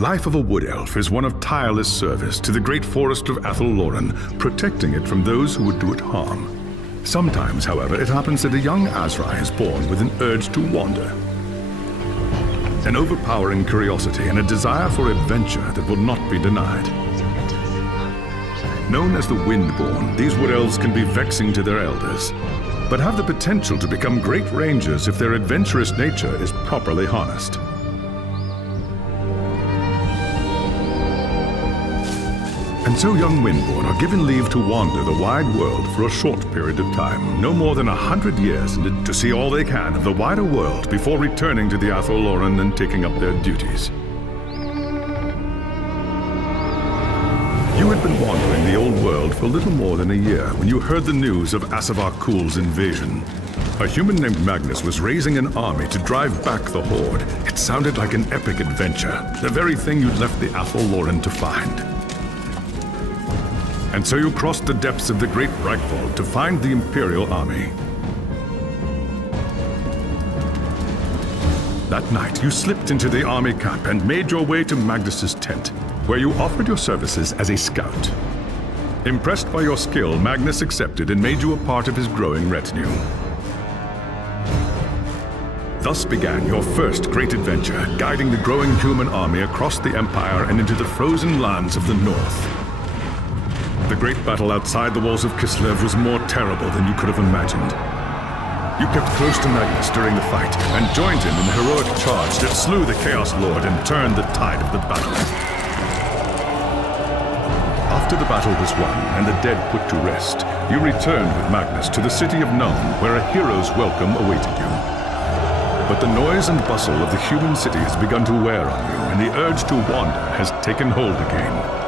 life of a wood elf is one of tireless service to the great forest of Athelloren, protecting it from those who would do it harm. Sometimes, however, it happens that a young Azrai is born with an urge to wander. An overpowering curiosity and a desire for adventure that will not be denied. Known as the Windborn, these wood elves can be vexing to their elders, but have the potential to become great rangers if their adventurous nature is properly harnessed. And so young Windborn are given leave to wander the wide world for a short period of time, no more than 100 years, to see all they can of the wider world before returning to the Athelloren and taking up their duties. You had been wandering the old world for little more than a year when you heard the news of Asavar Kul's invasion. A human named Magnus was raising an army to drive back the Horde. It sounded like an epic adventure, the very thing you'd left the Athelloren to find. And so you crossed the depths of the Great Breakfall to find the Imperial army. That night, you slipped into the army camp and made your way to Magnus's tent, where you offered your services as a scout. Impressed by your skill, Magnus accepted and made you a part of his growing retinue. Thus began your first great adventure, guiding the growing human army across the Empire and into the frozen lands of the North. The great battle outside the walls of Kislev was more terrible than you could have imagined. You kept close to Magnus during the fight and joined him in the heroic charge that slew the Chaos Lord and turned the tide of the battle. After the battle was won and the dead put to rest, you returned with Magnus to the city of Nome, where a hero's welcome awaited you. But the noise and bustle of the human city has begun to wear on you, and the urge to wander has taken hold again.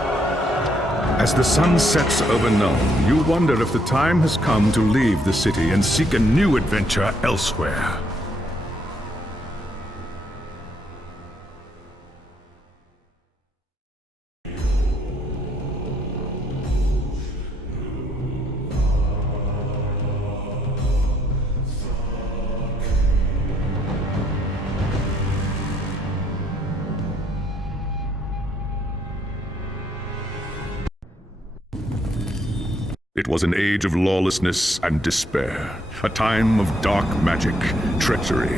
As the sun sets over Nome, you wonder if the time has come to leave the city and seek a new adventure elsewhere. It was an age of lawlessness and despair, a time of dark magic, treachery,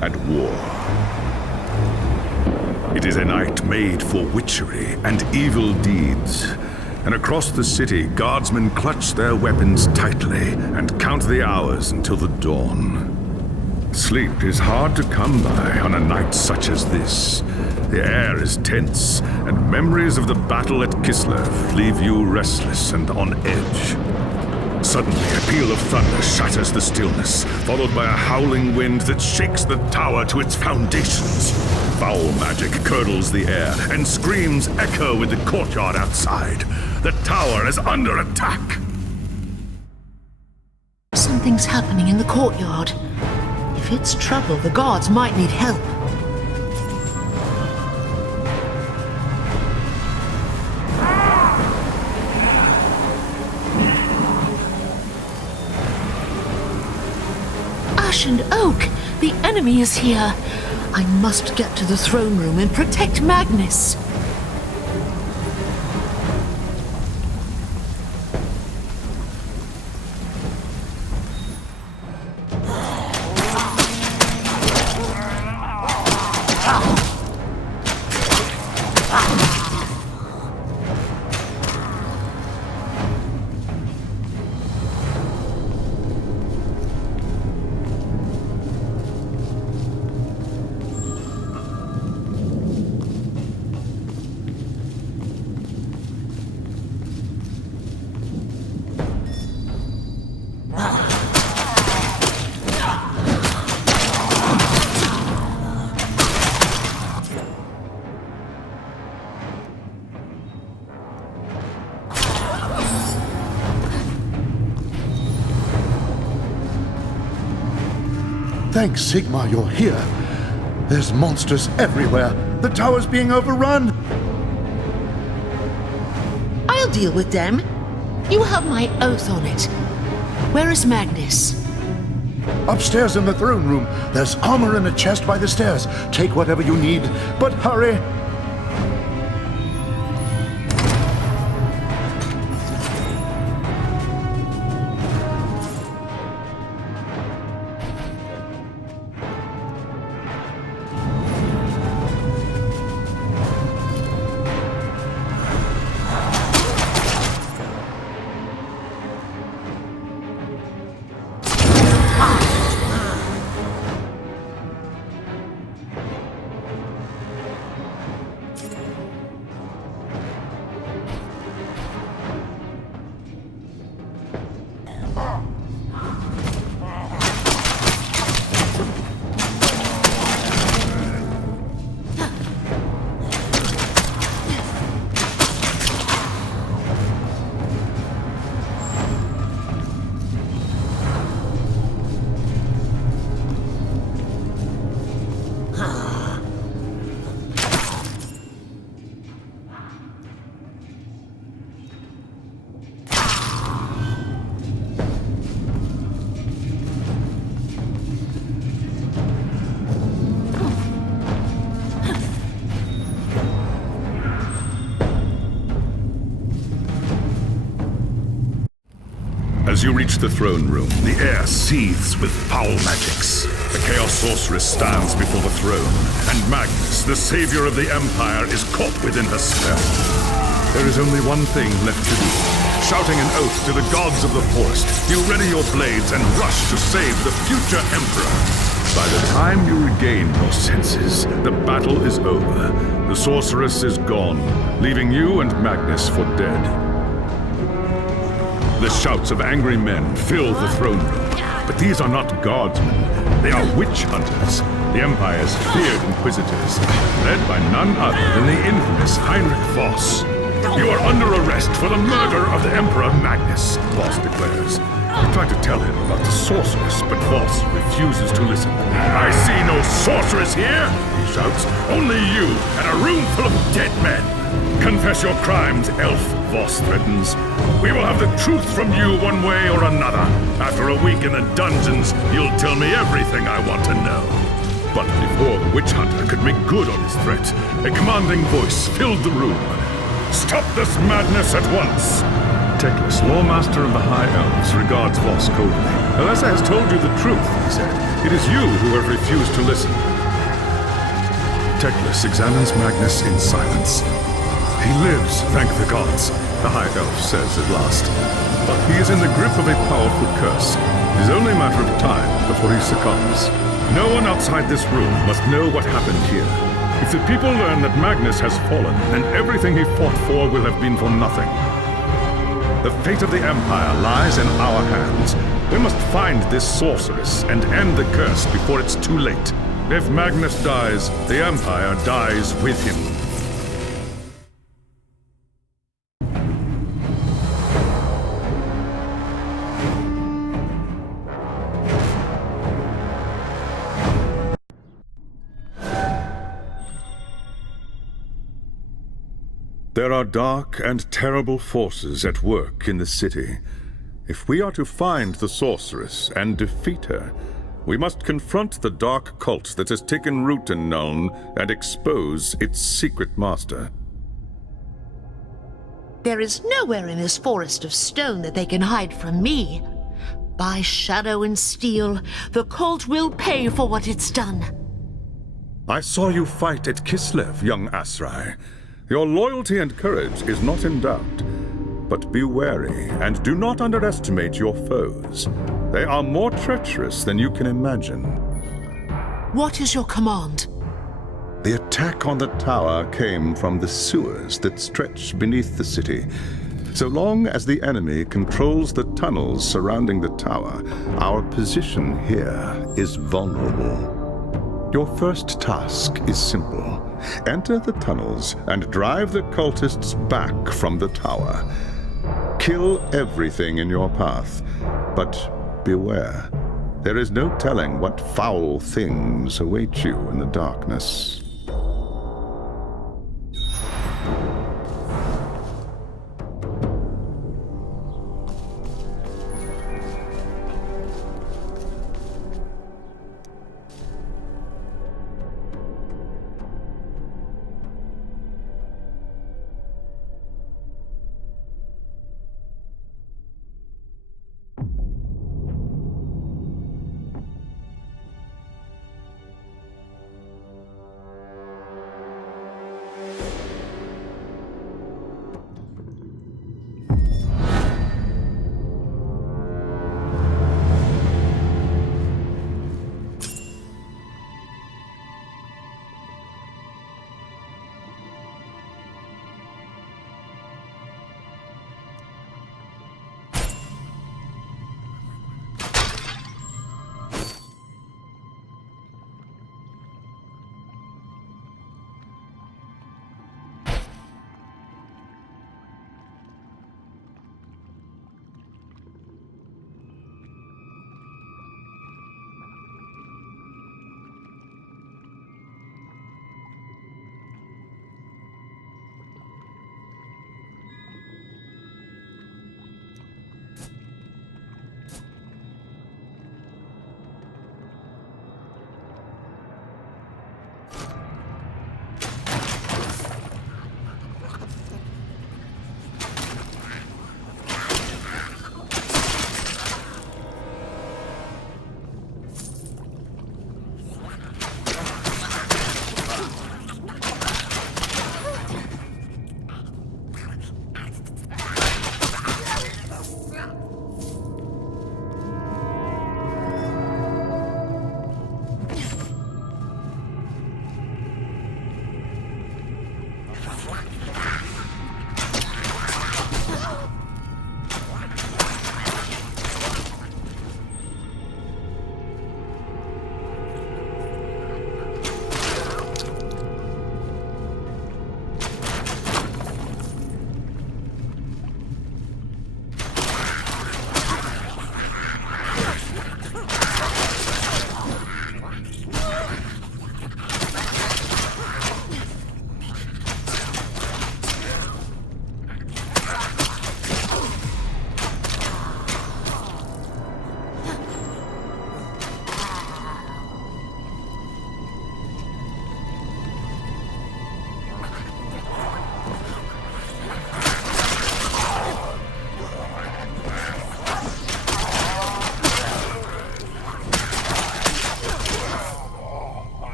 and war. It is a night made for witchery and evil deeds, and across the city, guardsmen clutch their weapons tightly and count the hours until the dawn. Sleep is hard to come by on a night such as this. The air is tense, and memories of the battle at Kislev leave you restless and on edge. Suddenly, a peal of thunder shatters the stillness, followed by a howling wind that shakes the tower to its foundations. Foul magic curdles the air, and screams echo in the courtyard outside. The tower is under attack! Something's happening in the courtyard. If it's trouble, the guards might need help. Ash and Oak! The enemy is here! I must get to the throne room and protect Magnus! Thanks, Sigmar, you're here. There's monsters everywhere. The tower's being overrun. I'll deal with them. You have my oath on it. Where is Magnus? Upstairs in the throne room. There's armor in a chest by the stairs. Take whatever you need, but hurry. As you reach the throne room, the air seethes with foul magics. The Chaos Sorceress stands before the throne, and Magnus, the savior of the Empire, is caught within her spell. There is only one thing left to do. Shouting an oath to the gods of the forest, you ready your blades and rush to save the future Emperor. By the time you regain your senses, the battle is over. The Sorceress is gone, leaving you and Magnus for dead. The shouts of angry men fill the throne room. But these are not guardsmen. They are witch hunters, the Empire's feared inquisitors, led by none other than the infamous Heinrich Voss. You are under arrest for the murder of the Emperor Magnus, Voss declares. You try to tell him about the sorceress, but Voss refuses to listen. I see no sorceress here, he shouts. Only you and a room full of dead men. Confess your crimes, elf, Voss threatens. We will have the truth from you one way or another. After a week in the dungeons, you'll tell me everything I want to know. But before the witch hunter could make good on his threat, a commanding voice filled the room. Stop this madness at once! Teclis, Lawmaster of the High Elves, regards Voss coldly. Alessa has told you the truth, he said. It is you who have refused to listen. Teclis examines Magnus in silence. He lives, thank the gods, the High Elf says at last. But he is in the grip of a powerful curse. It is only a matter of time before he succumbs. No one outside this room must know what happened here. If the people learn that Magnus has fallen, then everything he fought for will have been for nothing. The fate of the Empire lies in our hands. We must find this sorceress and end the curse before it's too late. If Magnus dies, the Empire dies with him. There are dark and terrible forces at work in the city. If we are to find the sorceress and defeat her, we must confront the dark cult that has taken root in Nuln and expose its secret master. There is nowhere in this forest of stone that they can hide from me. By shadow and steel, the cult will pay for what it's done. I saw you fight at Kislev, young Asrai. Your loyalty and courage is not in doubt. But be wary and do not underestimate your foes. They are more treacherous than you can imagine. What is your command? The attack on the tower came from the sewers that stretch beneath the city. So long as the enemy controls the tunnels surrounding the tower, our position here is vulnerable. Your first task is simple. Enter the tunnels and drive the cultists back from the tower. Kill everything in your path, but beware. There is no telling what foul things await you in the darkness.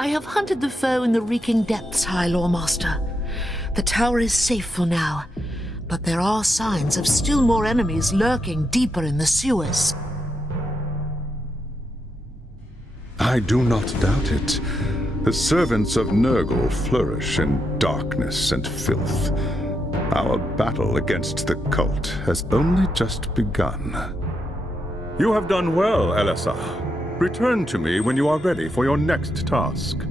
I have hunted the foe in the reeking depths, High Lawmaster. The tower is safe for now, but there are signs of still more enemies lurking deeper in the sewers. I do not doubt it. The servants of Nurgle flourish in darkness and filth. Our battle against the cult has only just begun. You have done well, Elisar. Return to me when you are ready for your next task.